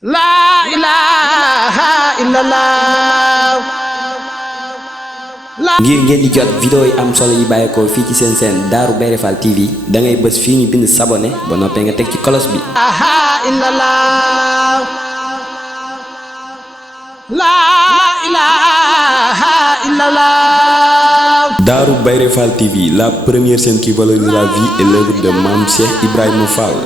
La ilaha illallah. ngir ngeen di jot vidéo yi am solo yi bàyyeekoo fii ci seen chaîne Darou Bairé Fall TV da ngay bës fii ñu bind s'abonner ba noppee nga teg ci cloche bi. La ilaha illallah. Darou Bairé Fall TV, la première chaîne qui valorise la vie et l'œuvre de Mame Cheikh Ibrahima Fall.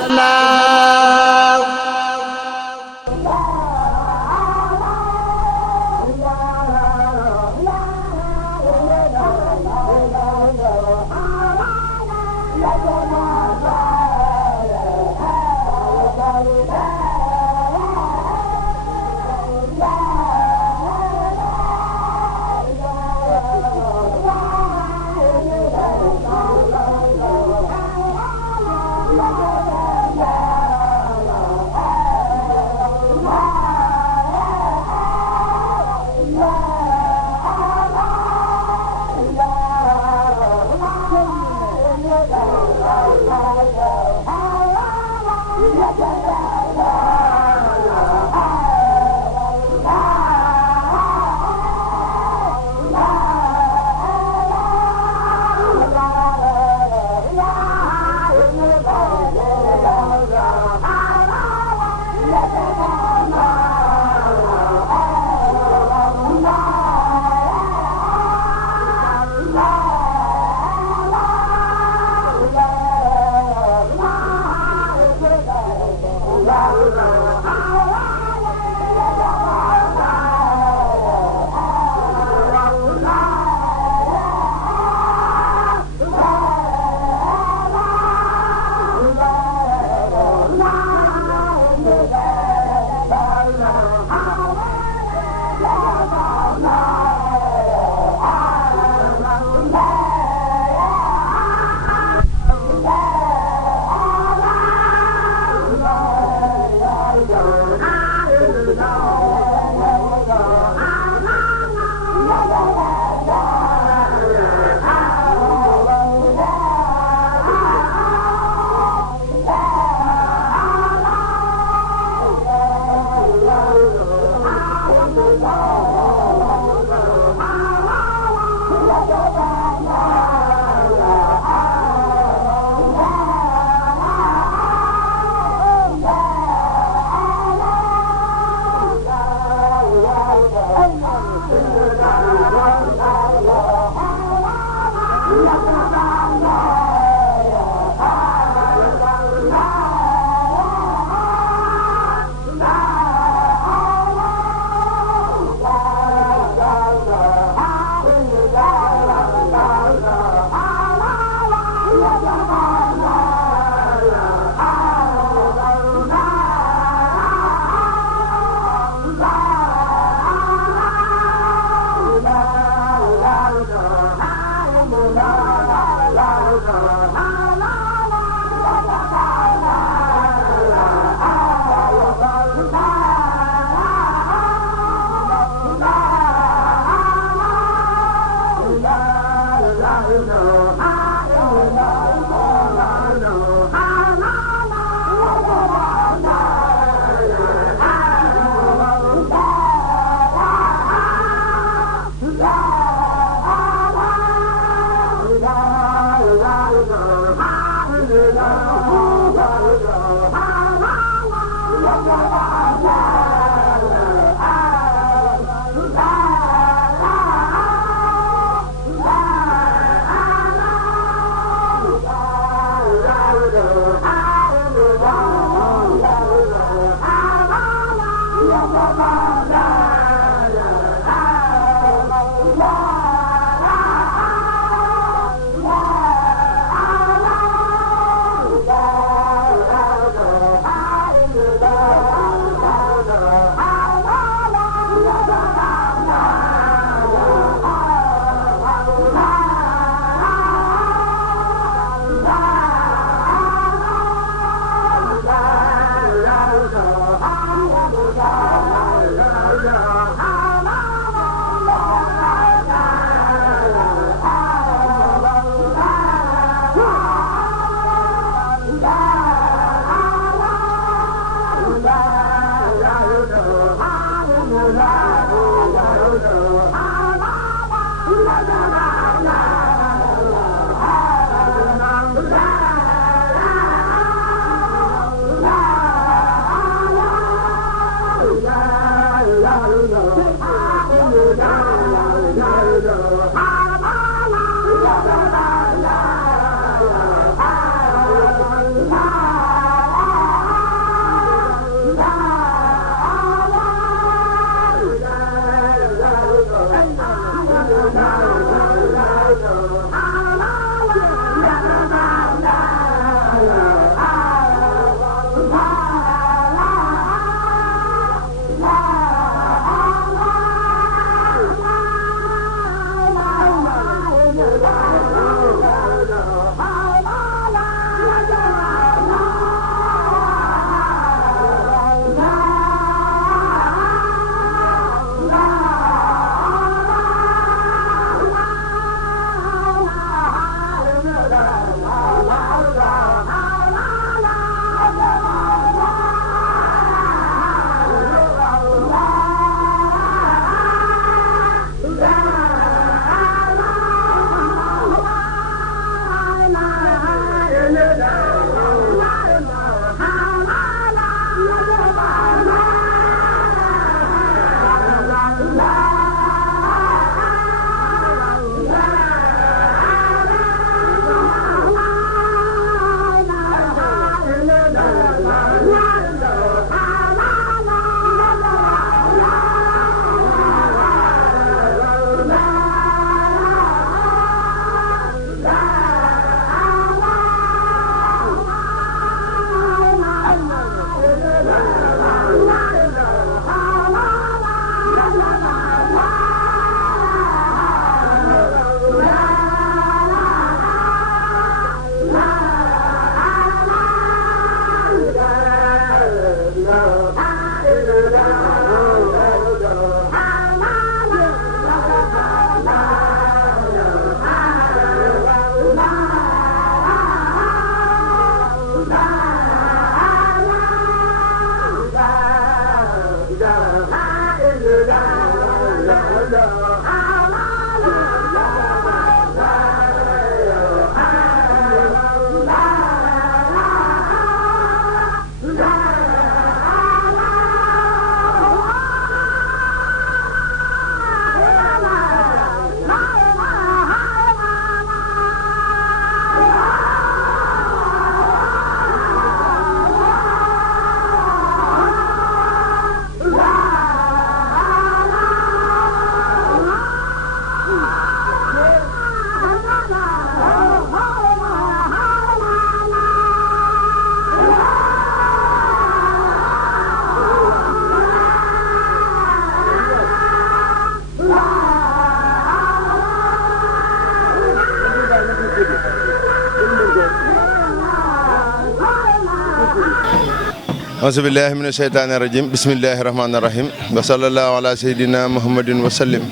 Auzubillahi mina sheytaani rajim bismillahi rahmaani rahim wa sallallahu ala sayyidina muhammadin wa sallim.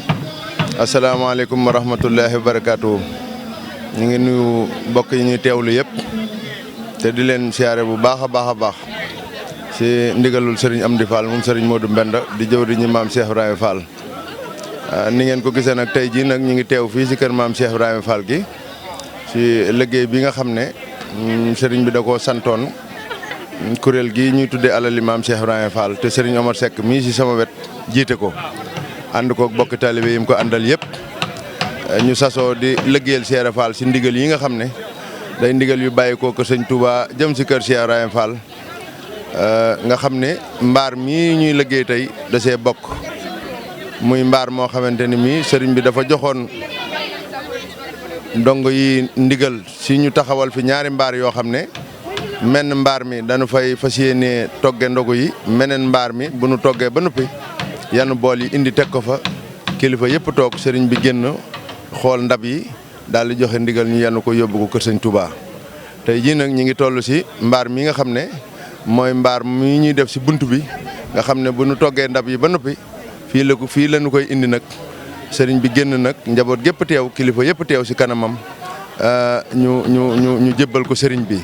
Asalaamaaleykum wa rahmatullahi wa barakaatuhu. ñu ngi nuyu mbokk yi ñuy teewlu yëpp te di leen siyaare bu baax a baax si ndigalul Serigne Amdi Fall moom Serigne Modou Mbenda di jëwriñu maam Cheikh Ibrahima Fall. ni ngeen ko gisee nag tey jii nag ñu ngi teew fii si kër maam Cheikh Ibrahima Fall gi si liggéey bi nga xam ne Serigne bi da koo santoon. kuréel gi ñuy tuddee alali maam Cheikh Ibrahima Fall te Serigne Omar Seck mii si sama wet jiite ko ànd ko bokki taalibe yi mu ko àndal yëpp ñu sasoo di liggéeyal Cheikh Fall si ndigal yi nga xam ne day ndigal yu bàyyi ko kër Sëñ Touba jëm si kër Cheikh Ibrahima Fall nga xam ne mbaar mii ñuy liggéey tey da see bokk muy mbaar moo xamante ni mii Serigne bi dafa joxoon ndongo yi ndigal si ñu taxawal fi ñaari mbaar yoo xam ne. menn mbaar mi dañu fay fas yéene togge ndogu yi meneen mbaar mi bu nu toggee ba noppi yenn bool yi indi teg ko fa kilifa yëpp toog sëriñ bi génn xool ndab yi daal di joxe ndigal ñu yenn ko yóbbu ko kër Sëñ Touba. tey jii nag ñi ngi toll si mbaar mi nga xam ne mooy mbaar mi ñuy def si bunt bi nga xam ne bu nu toggee ndab yi ba noppi fii la ñu koy indi nag sëriñ bi génn nag njaboot gépp teew kilifa yëpp teew si kanamam ñu jébbal ko sëriñ bi.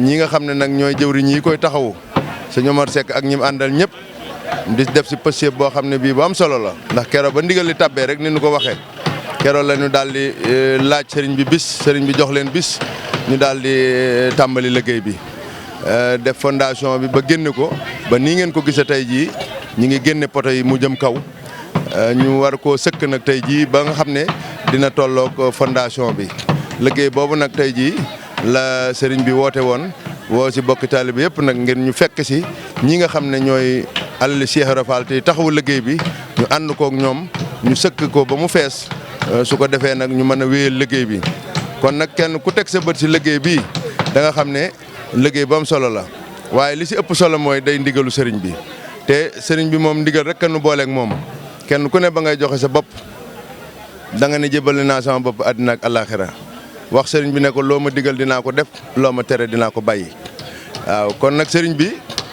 ñi nga xam ne nag ñooy jëwriñ yi koy taxawu sëñ Omar Seck ak ñi mu àndal ñëpp di def si pëstéef boo xam ne bii bu am solo la ndax keroog ba ndigal li tàbbee rek ni ñu ko waxee keroog la ñu daal di laaj sëriñ bi bis sëriñ bi jox leen bis ñu daal di tàmbali liggéey bi def fondation bi ba génne ko ba nii ngeen ko gisee tey jii ñi ngi génne poto yi mu jëm kaw ñu war koo sëkk nag tey jii ba nga xam ne dina tolloog fondation bi liggéey boobu nag tey jii la sëriñ bi woote woon woo si bokki taalibe yëpp nag ngir ñu fekk si ñi nga xam ne ñooy alali Cheikh Ibrahima Fall te taxawu liggéey bi ñu ànd kook ñoom ñu sëkk ko ba mu fees su ko defee nag ñu mën a wéyal liggéey bi. kon nag kenn ku teg sa bët si liggéey bi da nga xam ne liggéey bu am solo la waaye li si ëpp solo mooy day ndigalu sëriñ bi te sëriñ bi moom ndigal rek kenn booleeg moom kenn ku ne ba ngay joxe sa bopp da nga ne jébal naa sama bopp àddina ak àllaaxira wax sëriñ bi ne ko loo ma digal dinaa ko def loo ma tere dinaa ko bàyyi waaw kon nag sëriñ bi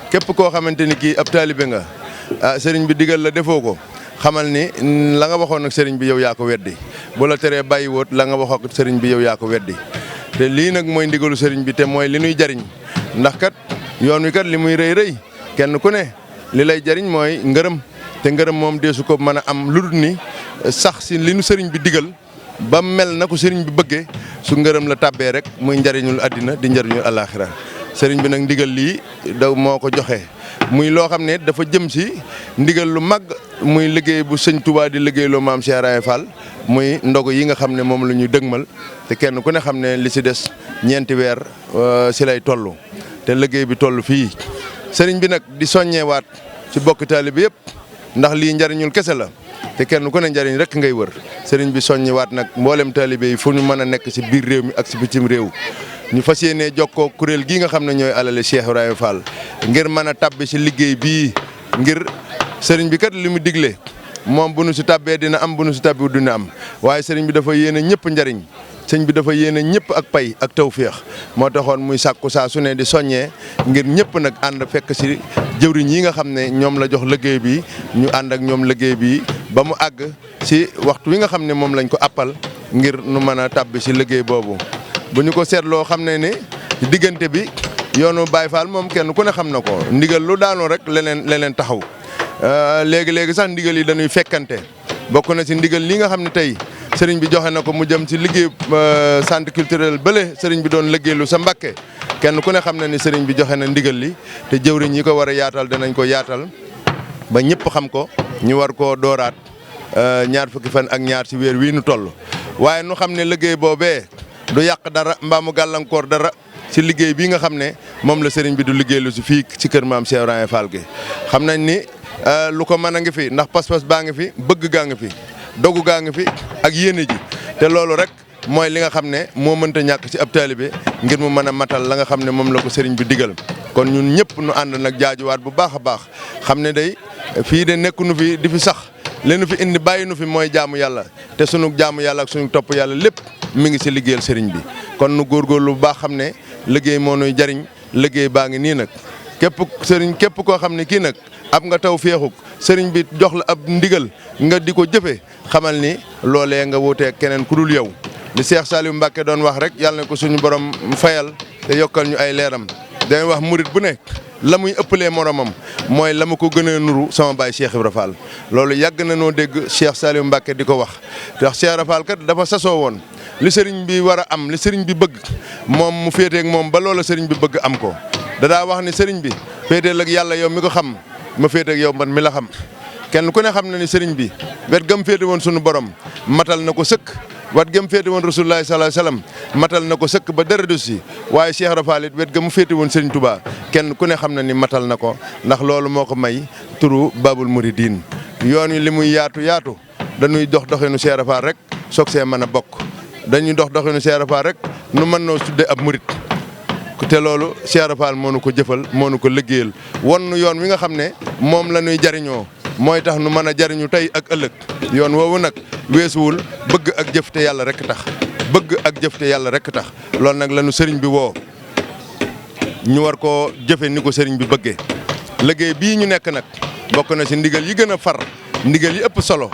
képp koo xamante ni kii ab taalibe nga sëriñ bi digal la defoo ko xamal ni la nga waxoon ak sëriñ bi yow yaa ko weddi bu la teree bàyyi woot la nga waxoon ak sëriñ bi yow yaa ko weddi te lii nag mooy ndigalu sëriñ bi te mooy li nuy jariñ ndax kat yoon wi kat li muy rëy kenn ku ne li lay jariñ mooy ngërëm te ngërëm moom deesu ko mën a am lu dul ni sax si li nu sëriñ bi digal ba mel na ko sëriñ bi bëggee su ngërëm la tàbbee rek muy njariñul àddina di njariñul àllaaxira sëriñ bi nag ndigal lii da moo ko joxe muy loo xam ne dafa jëm si ndigal lu mag muy liggéey bu sëñ Touba di liggéeyloo maam Cheikh Ibrahima Fall muy ndogu yi nga xam ne moom la ñuy dëgmal te kenn ku ne xam ne li si des ñeenti weer si lay toll te liggéey bi toll fii sëriñ bi nag di soññewaat si bokk taalibe yëpp ndax lii njariñul kese la te kenn ku ne njariñ rek ngay wër sëriñ bi soññiwaat nag mboolem taalibe yi fu ñu mën a nekk si biir réew mi ak si bitim réew ñu fas yéenee jokkoo kuréel gii nga xam ne ñooy alali Cheikh Ibrahima Fall ngir mën a tabbi si liggéey bii ngir sëriñ bi kat li mu digle moom bu nu si tabbee dina am bu nu si tabbiwul dina am waaye sëriñ bi dafa yéene ñëpp njariñ sëñ bi dafa yéene ñëpp ak pay ak tawféex moo taxoon muy sàkku saa su ne di soññee ngir ñëpp nag ànd fekk si jëwriñ yi nga xam ne ñoom la jox liggéey bi ñu ànd ak ñoom liggéey bi ba mu àgg si waxtu wi nga xam ne moom lañ ko appal ngir nu mën a tàbbi si liggéey boobu. bu ñu ko seetloo xam ne ni diggante bi yoonu Baye Fall moom kenn ku ne xam na ko ndigal lu daanoo rek leneen taxaw léegi sax ndigal yi dañuy fekkante bokk na si ndigal li nga xam ne tey sëriñ bi joxe na ko mu jëm si liggéey centre culturel bële sëriñ bi doon liggéeylu sa Mbàkke kenn ku ne xam na ni sëriñ bi joxe na ndigal li te jëwriñ yi ko war a yaatal danañ ko yaatal ba ñëpp xam ko ñu war koo dooraat ñaar fukki fan ak ñaar si weer wii nu toll waaye nu xam ne liggéey boobee du yàq dara mbaa mu gàllankoor dara si liggéey bii nga xam ne moom la sëriñ bi du liggéeylu si fii si kër maam Cheikh Ibrahima Fall gi xam nañ ni lu ko mën a ngi fi ndax pas-pas baa ngi fi bëgg gaa ngi fi dogu gaa ngi fi ak yéene ji te loolu rek mooy li nga xam ne moo mënta ñàkk ci ab taalibe ngir mu mën a matal la nga xam ne moom la ko sëriñ bi digal kon ñun ñëpp nu ànd nag jaajuwaat bu baax a baax xam ne day fii de nekku nu fi di fi sax leenu fi indi bàyyi nu fi mooy jaamu yàlla te sunu jaamu yàlla ak sunu topp yàlla lépp mi ngi si liggéeyal sëriñ bi kon nu góorgóorlu bu baax xam ne liggéey moo nuy jariñ liggéey baa ngi nii nag képp koo xam ne kii nag ab nga taw féexuk sëriñ bi jox la ab ndigal nga di ko jëfe xamal ni loolee nga wutee keneen ku dul yow li Cheikh Saliou Mbacké doon wax rek yàlla na ko suñu borom fayal te yokkal ñu ay leeram dañuy wax murit bu nekk la muy ëppalee moromam mooy la ma ko gën a nuru sama baay Cheikh Ibra Fall loolu yàgg na noo dégg Cheikh Saliou Mbacké di ko wax ndax Cheikh Ibra Fall kat dafa sasoo woon li sëriñ bi war a am li sëriñ bi bëgg moom mu féeteeg moom ba loola sëriñ bi bëgg am ko dadaa wax ni sëriñ bi féeteel ak yàlla yow mi ko xam ma féeteeg yow man mi la xam kenn ku ne xam na ni sëriñ bi wet gam féete woon sunu borom matal na ko sëkk wet gam féete woon Rasulullah sallallahu alayhi wasallam matal na ko sëkk ba dara du si waaye Cheikh Ibra Fall it wet ga mu féete woon sëriñ Touba kenn ku ne xam na ni matal na ko ndax loolu moo ko may turu Babul Mouridine yoon wi li muy yaatu yaatu dañuy dox doxinu Cheikh Ibra Fall rek soog see mën a bokk dañuy dox doxinu Cheikh Ibra Fall rek nu mën noo tudde ab murit te loolu Cheikh Ibra Fall moo nu ko jëfal moo nu ko liggéeyal won nu yoon wi nga xam ne moom la ñuy jariñoo mooy tax nu mën a jariñu tey ak ëllëg yoon woowu nag weesuwul bëgg ak jëf te yàlla rek tax bëgg ak jëf te yàlla rek tax loolu nag la nu sëriñ bi woo ñu war koo jëfe ni ko sëriñ bi bëggee liggéey bii ñu nekk nag bokk na ci ndigal yi gën a far ndigal yi ëpp solo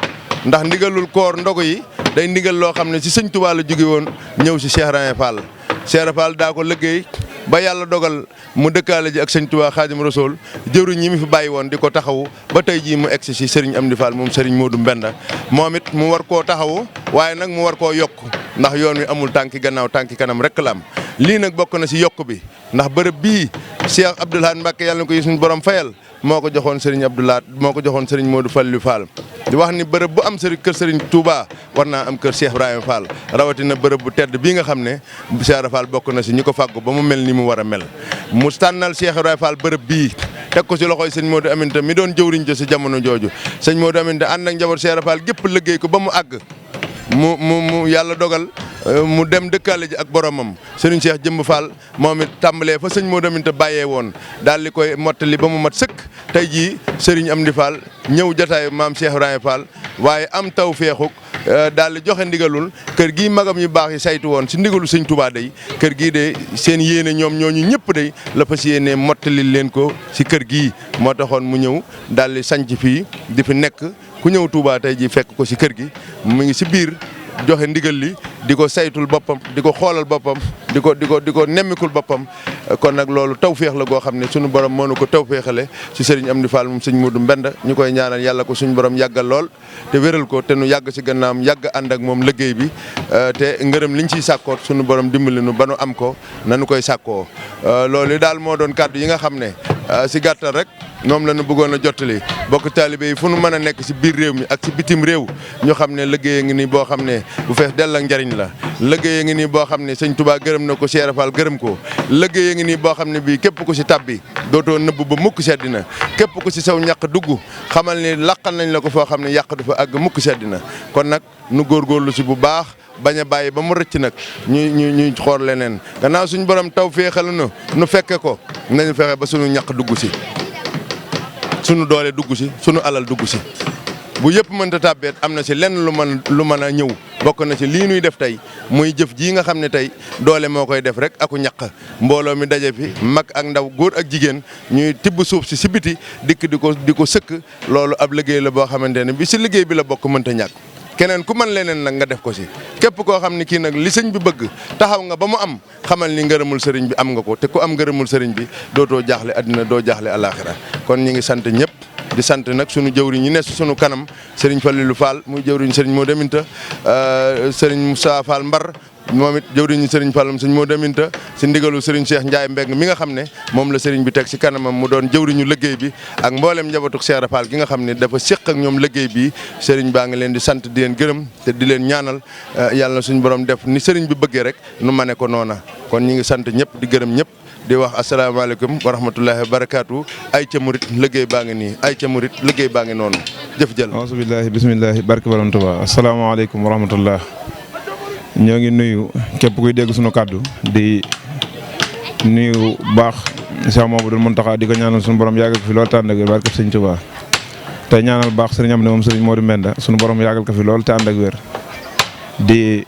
ndax ndigalul koor ndogu yi day ndigal loo xam ne ci sëñ Tuubaa la jóge woon ñëw ci Cheikh Ibra Fall Cheikh Ibra Fall daa ko liggéey ba yàlla dogal mu dëkkaale ji ak sëñ Tuubaa Xaadimu Rasuul jëwriñ ñi mi fi bàyyi woon di ko taxawu ba tey jii mu egsi ci Serigne Amdi Fall moom Serigne Modou Mbenda moom it mu war koo taxawu waaye nag mu war koo yokk ndax yoon wi amul tànki gannaaw tànki kanam rek la am lii nag bokk na ci yokk bi ndax bërëb bii Cheikh Abdoul Ahad Mbacké yàlla na ko yi suñu borom fayal moo ko joxoon Serigne Abdoul Ahad moo ko joxoon Serigne Modou Fallou Fall di wax ni bërëb bu am kër Serigne Touba war naa am kër Cheikh Ibrahima Fall rawatina bërëb bu tedd bii nga xam ne Cheikh Ibrahima Fall bokk na ci ñi ko fàggu ba mu mel ni mu war a mel mu tànnal Cheikh Ibrahima Fall bërëb bii teg ko ci loxoy sëñ Modou Aminta mi doon jëwriñ jo ci jamono jooju sëñ Modou Aminta ànd ak njaboot Cheikh Ibrahima Fall gépp liggéey ko ba mu àgg mu yàlla dogal mu dem dëkkaale ji ak boromam Serigne Cheikh Jëmb Fall moom it tàmbalee fa sëñ Modou Aminta bàyyee woon daal di koy mottali ba mu mat sëkk tey jii Serigne Amdi Fall ñëw jotaayu maam Cheikh Ibrahima Fall waaye am taw feexuk daal di joxe ndigalul kër gii magam yu baax yi saytu woon ci ndigalu sëñ Touba day kër gii de seen yéene ñoom ñooñu ñëpp day la fas yéene mottali leen ko ci kër gii moo taxoon mu ñëw daal di sanc fii di fi nekk ku ñëw Touba tey jii fekk ko ci kër gi mu ngi ci biir joxe ndigal li di ko saytul boppam di ko xoolal boppam di ko nemmikul boppam kon nag loolu tawféex la goo xam ne suñu borom moo nu ko tawféexale ci Serigne Amdi Fall moom sëñ Modou Mbenda ñu koy ñaanal yàlla ko suñu borom yàggal lool te wéral ko te nu yàgg ci gannaam yàgg ànd ak moom liggéey bi te ngërëm liñ ciy sàkkoot suñu borom dimbali nu ba nu am ko nanu koy sàkkoo loolu daal moo doon kàddu yi nga xam ne ci gàttal rek moom la ñu bëggoon a jottali bokk taalibe yi fu nu mën a nekk ci biir réew mi ak ci bitim réew ñu xam ne liggéey ngi nii boo xam ne bu fees dell ak njariñ la liggéey ngi nii boo xam ne sëñ Touba gërëm na ko Cheikh Ibra Fall gërëm ko liggéey ngi nii boo xam ne bii képp ku ci tabbi dootoo nëbb ba mukk seddina képp ku ci saw ñàq dugg xamal ni laqal nañ la ko foo xam ne yàq du fa àgg mukk seddina kon nag nu góorgóorlu ci bu baax bañ a bàyyi ba mu rëcc nag ñuy xool leneen gannaaw suñu borom taw féexal nu fekke ko nañu fexe ba suñu ñàq dugg ci sunu doole dugg ci sunu alal dugg ci bu yëpp mënta tàbbeet am na ci lenn lu mën a ñëw bokk na ci lii nuy def tey muy jëf jii nga xam ne tey doole moo koy def rek aku ñaq mbooloo mi daje fi mag ak ndaw góor ak jigéen ñuy tibb suuf si biti dikk di ko sëkk loolu ab liggéey la boo xamante ne bi ci liggéey bi la bokk mënta ñàkk keneen ku mën leneen nag nga def ko ci képp koo xam ne kii nag li sëñ bi bëgg taxaw nga ba mu am xamal ni ngërëmul sëriñ bi am nga ko te ku am ngërëmul sëriñ bi dootoo jaaxle àddina doo jaaxle alaaxira kon ñi ngi sant ñëpp di sant nag sunu jëwriñ ñi ne sunu kanam sëriñ Falilou Fall muy jëwriñ sëriñ Modou Aminta sëriñ Moussa Fall Mbar moom it jëwriñu sëriñ Fallam sëriñ Modou Aminta si ndigalu sëriñ Cheikh Ndiaye Mbeng mi nga xam ne moom la sëriñ bi teg si kanamam mu doon jëwriñu liggéey bi ak mboolem njabootu Cheikh Ibra Fall gi nga xam ne dafa séq ak ñoom liggéey bi sëriñ baa ngi leen di sant di leen gërëm te di leen ñaanal yàlla na suñu borom def ni sëriñ bi bëggee rek nu mane ko noona kon ñi ngi sant ñëpp di gërëm ñëpp di wax asalaamaaleykum wa rahmatullahi wa barakaatu ay ca murit liggéey baa ngi nii ay ca murit liggéey baa ngi noonu jëf jël asubillahi bisimillahi barke borom Tuubaa asalaamaaleykum wa rahmatullah ñoo ngi nuyu képp kuy dégg suñu kàddu di nuyu baax Cheikh Mamadou Mountakha di ko ñaanal suñu borom yàggal ko fi lool te ànd ak wér barke sëñ Tuubaa te ñaanal baax sëriñ am ne moom sëriñ Modou Mbenda suñu borom yàggal ko fi lool te ànd ak wér di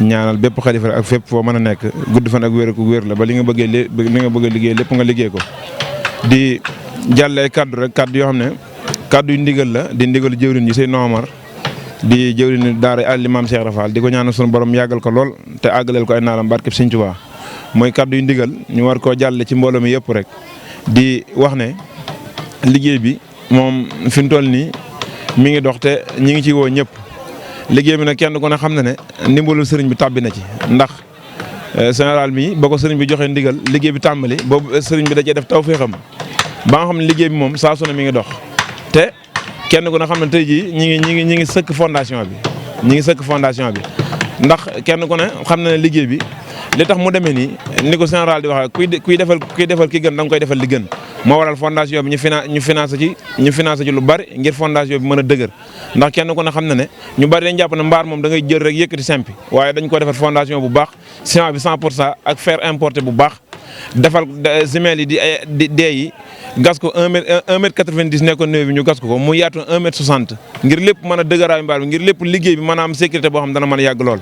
ñaanal bépp xalifa ak fépp foo mën a nekk gudd fan ak wér la ba li nga bëgg a liggéey lépp nga liggéey ko di jàlle ay kaddu rek kaddu yoo xam ne kaddu yu ndigal la di ndigal jëwriñ yi Seydou Omar di jëwriñ daara Al Imam Cheikh Rafal di ko ñaanal sunu borom yàggal ko lool te àggaleel ko ay naalam barkeb Sëñ Tuubaa mooy kaddu yu ndigal ñu war koo jàlle ci mbooloo mi yëpp rek di wax ne liggéey bi moom fi mu toll nii mi ngi dox te ñi ngi ci woo ñëpp liggéey bi nag kenn ku ne xam na ne ndimbalul sëriñ bi tàbbi na ci ndax général mi ba ko sëriñ bi joxe ndigal liggéey bi tàmbali boobu sëriñ bi da cee def tawfeexam ba nga xam ne liggéey bi moom saa su ne mi ngi dox te kenn ku ne xam ne tey jii ñi ngi sëkk fondation bi ndax kenn ku ne xam na ne liggéey bi li tax mu demee nii ni ko général di waxee kuy defal ki gën da nga koy defal li gën moo waral fondation bi ñu financé ci lu bari ngir fondation bi mën a dëgër ndax kenn ku ne xam na ne ñu bari dañ jàpp ne mbaar moom da ngay jël rek yëkkati simpi waaye dañ ko defal fondation bu baax ciment bi 100% ak fer importé bu baax defal semelle yi di dee yi gas ko 1m90 nekkoon néew bi ñu gas ko mu yaatu 1m60 ngir lépp mën a dëgëraayu mbaar bi ngir lépp liggéey bi mën a am sécurité boo xam dana mën a yàgg lool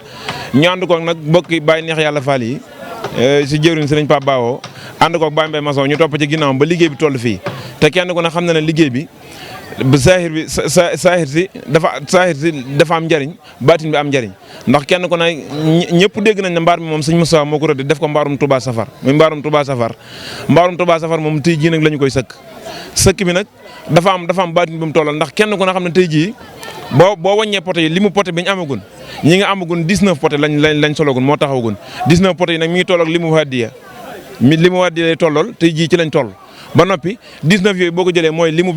ñu ànd koog nag mbokk bàyyi neex yàlla faal yi si jëwriñ sëriñ Pape Bawo ànd koog Baye Mbaye Mason ñu topp ci ginnaawam ba liggéey bi toll fii te kenn ku ne xam na ne liggéey bi saahir si dafa am njariñ baatin bi am njariñ ndax kenn ku ne ñëpp dégg nañ ne mbaar mi moom sëñ Moussa moo ko rëdd def ko mbaarum Touba Safar muy mbaarum Touba Safar moom tey jii nag la ñu koy sëkk bi nag dafa am baatin bi mu tollal ndax kenn ku ne xam ne tey jii boo wàññee poté yi li mu poté bi ñu amagun ñi nga amagun 19 poté lañ sologun moo taxawagun 19 poté yi nag mi ngi tolloog li mu wàddiya lay tollool tey jii ci lañ toll ba noppi 19 yooyu boo ko jëlee mooy li mu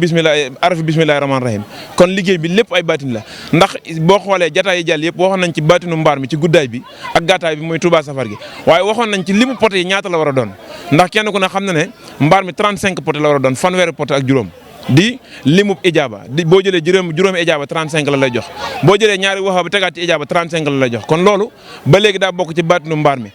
arafi bismillahi rahmaani rahim kon liggéey bi lépp ay baatin la ndax boo xoolee jataay yi jàll yëpp waxoon nañ ci baatinu mbaar mi ci guddaay bi ak gàttaay bi mooy Touba Safar gi waaye waxoon nañ ci limu poté yi ñaata la war a doon ndax kenn ku ne xam na ne mbaar mi 35 poté la war a doon fanweeri poté ak juróom di limub ijaaba boo jëlee juróomi ijaaba 35 la lay jox boo jëlee ñaari waxa bi tegaat ci ijaaba 35 la lay jox kon loolu ba léegi daa bokk ci baatinu mbaar mi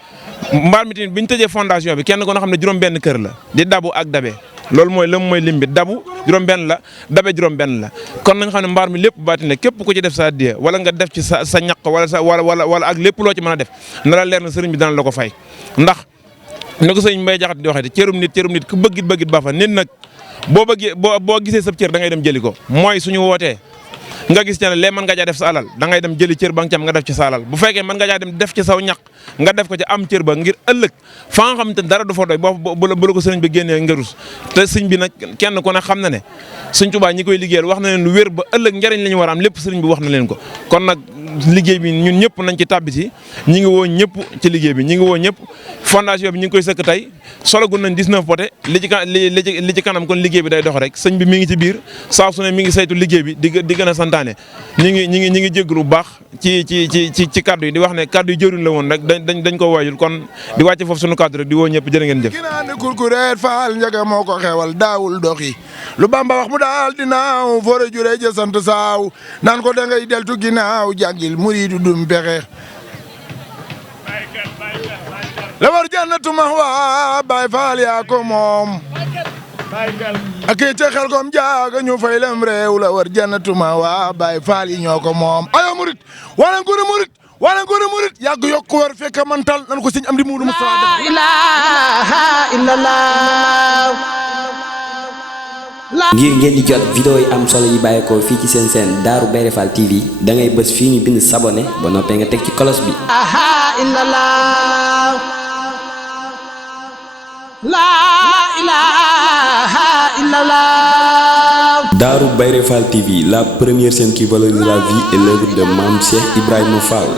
tamit bi ñu tëjee fondation bi kenn ko na xam ne juróom-benn kër la di dabu ak dabe loolu mooy lim bi dabu juróom-benn la dabe juróom-benn la kon nañ xam ne mbaar mi lépp baatin la képp ku ci def sa addiya wala nga def ci sa ñaq wala ak lépp loo ci mën a def na la leer na sëriñ bi dana la ko fay ndax ni ko sëriñ Mbay Jaxate di waxee cërum nit ku bëggit ba fa nit nag boo gisee sab cër da ngay dem jëli ko mooy suñu wootee nga gis ne lee mën nga jaa def sa alal da ngay dem jëli cër ba nga cam nga def ci sa alal bu fekkee mën nga jaa dem def ci saw ñaq nga def ko ci am cër ba ngir ëllëg fa nga xam te dara du fa doy bu la ko sëriñ bi génnee nga rus te sëñ bi nag kenn ku ne xam na ne sëñ Tuubaa ñi koy liggéeyal wax na leen lu wér ba ëllëg njariñ la ñu war a am lépp sëriñ bi wax na leen ko kon nag liggéey bi ñun ñëpp nañ ci tàbbi ci ñi ngi woo ñëpp ci liggéey bi ñi ngi woo ñëpp fondation bi ñi ngi koy sëkk tey solo gun nañ 19 poté li ci kanam kon liggéey bi day dox rek sëñ bi mi ngi ci biir saa su ne mi ngi saytu liggéey bi di gën a santaane ñi ngi jégalu bu baax ci kaddu yi di wax ne kaddu yi jëriñ la woon rek dañ ko waajul kon di wàcce foofu sunu kaddu rek di woo ñëpp jërë ngeen jëf ginaane kurkureet faal njaga moo ko xewal daawul doxi lu Bamba wax mu daal dinaaw foore jure ja sant saaw naan ko da ngay deltu ginnaaw jàngil muriidu dum pexe la war jannatu mahwa Baay Faal yaa ko moom ak ca xel kom jaaga ñu fay lem réew la war jannatu mahwa Baay Faal yi ñoo ko moom ayo murit wala ngor murit yàgg yokk war fekk mantal nan ko sëñ Amdi Muudu Mustafa la ilaha illallah ngir ngeen di jot vidéo yi am solo yi bàyyeekoo fii ci seen chaîne Darou Bairé Fall TV da ngay bës fii ñu bind s'abonner ba noppee nga teg ci cloche bi. Darou Bairé Fall TV, la première chaîne qui valorise la vie et l'œuvre de Mame Cheikh Ibrahima Fall.